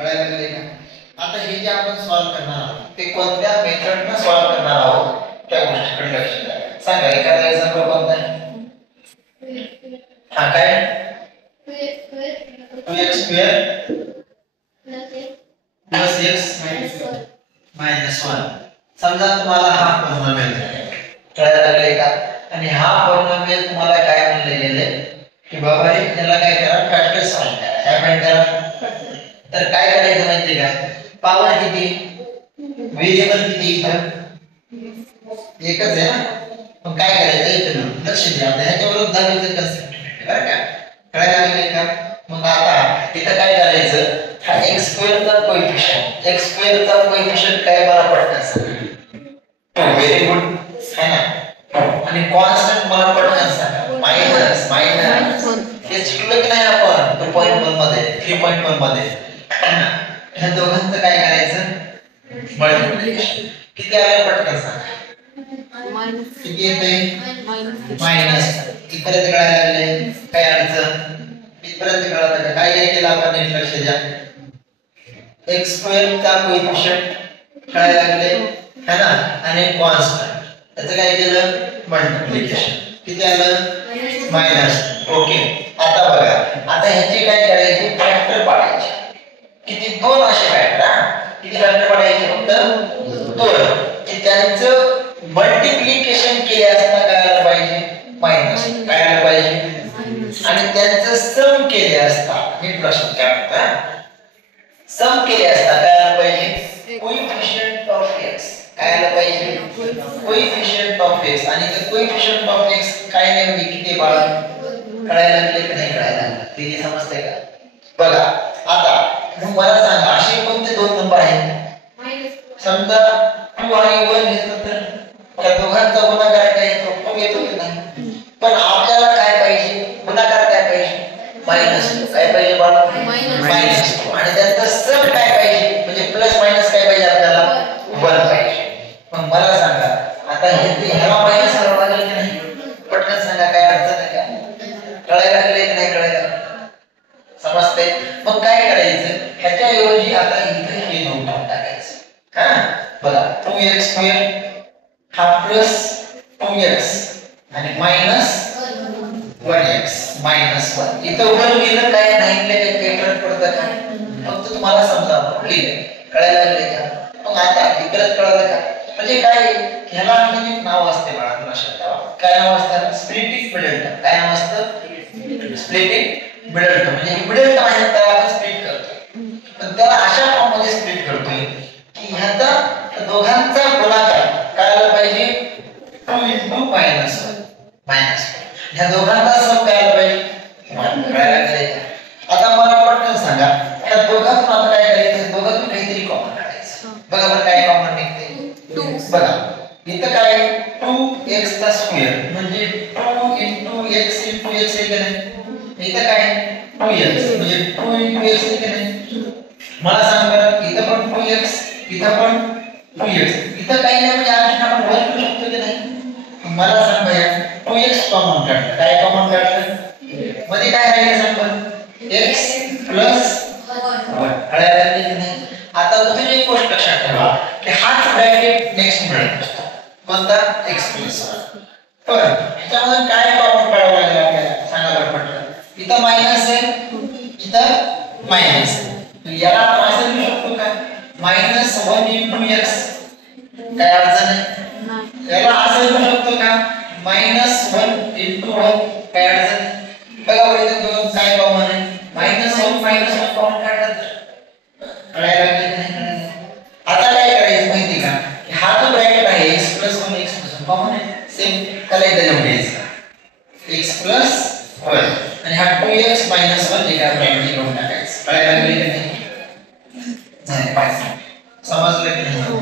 कळायला लागले का? आता हे जे आपण सॉल्व्ह करणार आहोत ते कोणत्या मेथडने सॉल्व्ह करणार आहोत त्या गोष्टीकडे लक्ष द्या. सांगा एखादा एक्झाम्पल कोणता आहे? हा काय 2x square plus x minus 1. समजा तुम्हाला हा पॉलिनॉमियल कळायला लागले का? आणि हा पॉलिनॉमियल तुम्हाला काय म्हणले गेले की बाबा हे याला काय करा फॅक्टर सॉल्व्ह करा. काय फाइंड करा? तर काय करायचं माहिती का? पॉवर किती, व्हेरिएबल किती इथं एकच आहे ना. मग काय करायचं इथं लक्ष द्या. ह्याच्यावर दहावीचं कन्सेप्ट बरं का? कळायला लागले का? मग आता इथं काय करायचं? हा x स्क्वेअरचा कोएफिशिएंट काय मला पटकन सांग. व्हेरी गुड है ना. आणि कॉन्स्टंट मला पटकन सांगा. मायनस हे शिकलो की नाही आपण 2.1 मध्ये 3.1 मध्ये है ना. ह्या दोघांचं काय करायचं? मल्टिप्लिकेशन. किती आले पटकन सांगा. किती येते? मायनस. इथपर्यंत कळायला लागले काय अडचण? इथपर्यंत कळायला लागलं काय केलं आपण लक्ष द्या. x स्क्वेअरचा कोएफिशिएंट कळायला लागले है ना. आणि कॉन्स्टंट त्याचं काय केलं? मल्टिप्लिकेशन. किती आलं? मायनस. ओके. आता बघा आता ह्याची काय करायची? फॅक्टर पाडायचे. किती? 2 असे फॅक्टर. किती फॅक्टर पाडायचे? फक्त 2. की त्यांचं मल्टिप्लिकेशन केले असता काय आलं पाहिजे? मायनस. काय आलं पाहिजे? आणि त्यांचं सम केले असता नीट लक्षात घ्या. सम केले असता काय आलं पाहिजे? Coefficient of x. काय आलं पाहिजे? Coefficient of x. आणि ते कोएफिशिएंट ऑफ x काय नेमके किती बाळ? कळायला लागले की नाही कळायला लागले? ते समजतंय का? बघा आता मग मला सांगा असे कोणते दोन नंबर आहेत? समजा 2 आणि 1 घेतलं तर त्या दोघांचा गुणाकार काय येतो? 2 येतो की नाही? पण आपल्याला काय पाहिजे? गुणाकार काय पाहिजे? मायनस. काय पाहिजे बाळ? मायनस. आणि त्यांचा सम काय पाहिजे? म्हणजे प्लस मायनस काय पाहिजे आपल्याला? 1 पाहिजे. मग मला सांगा आता ह्याला मायनस करावं लागेल की नाही? पटकन सांगा काय अडचण आहे का? कळायला लागले की नाही कळायला? समजते? मग काय करायचं? ह्याच्या ऐवजी आता इथे हे नोट टाकायचं. हा बघा 2x स्क्वेअर हा प्लस 2x आणि मायनस 1x मायनस 1. इथं 1 लिहिलं काय नाही लिहिलं काही फरक पडतं का? फक्त तुम्हाला समजा लिहिलं. कळायला लागले का? मग आता इकडे कळालं का? म्हणजे काय ह्याला म्हणजे नाव असते बाळा लक्षात ठेवा. काय नाव असतं? Splitting middle term. काय नाव असतं? Splitting middle term. म्हणजे मिडल टर्म आहे त्याला आपण स्प्लिट करतो. पण त्याला अशा फॉर्म मध्ये स्प्लिट करतोय की ह्याचा दोघांचा गुणाकार काय आला पाहिजे? 2 * मायनस 1. ह्या दोघांचा सम काय आला पाहिजे? 1. कळायला लागले का? आता मला पटकन सांगा ह्या दोघांतून आता काय करायचं? दोघांतून काहीतरी कॉमन काढायचं. बघा बरं काय कॉमन निघते? 2. बघा इथं काय 2x चा स्क्वेअर म्हणजे 2 * x * x आहे की नाही? इथं काय 2x म्हणजे 2 * x आहे की नाही? मला सांग बरं इथं पण 2x इथं पण 2x. इथं काही नाही म्हणजे आणखी आपण वर करू शकतो की नाही? मला सांग भैया 2x कॉमन काढलं. काय कॉमन काढलं? मध्ये काय राहिलं सांग बरं? x + 1. कळायला लागले की नाही? आता तुम्ही एक गोष्ट लक्षात ठेवा की हाच ब्रॅकेट नेक्स्ट मिळेल कोणता? x + 1. पण ह्याच्यामध्ये काय कॉमन काढावं लागेल आपल्याला? सांगा बरं पटकन. इथं मायनस आहे इथं मायनस आहे. याला आपण असं लिहू शकतो का? -1 * x. काय अडचण आहे? याला असं लिहू शकतो का? -1 * 1. काय अडचण? बघा बरं इथे दोन काय कॉमन आहे? -1 कॉमन काढलं तर कळायला लागले की नाही? आता काय करायचं माहिती का? की हा जो ब्रॅकेट आहे x + 1 x पासून कॉमन आहे सेम त्याला इथे लिहून घ्यायचं x + 1 आणि हा 2x - 1 एका ब्रॅकेटमध्ये लिहून टाकायचं. कळायला लागले की नाही? नाही पाहिजे. समजलं की नाही?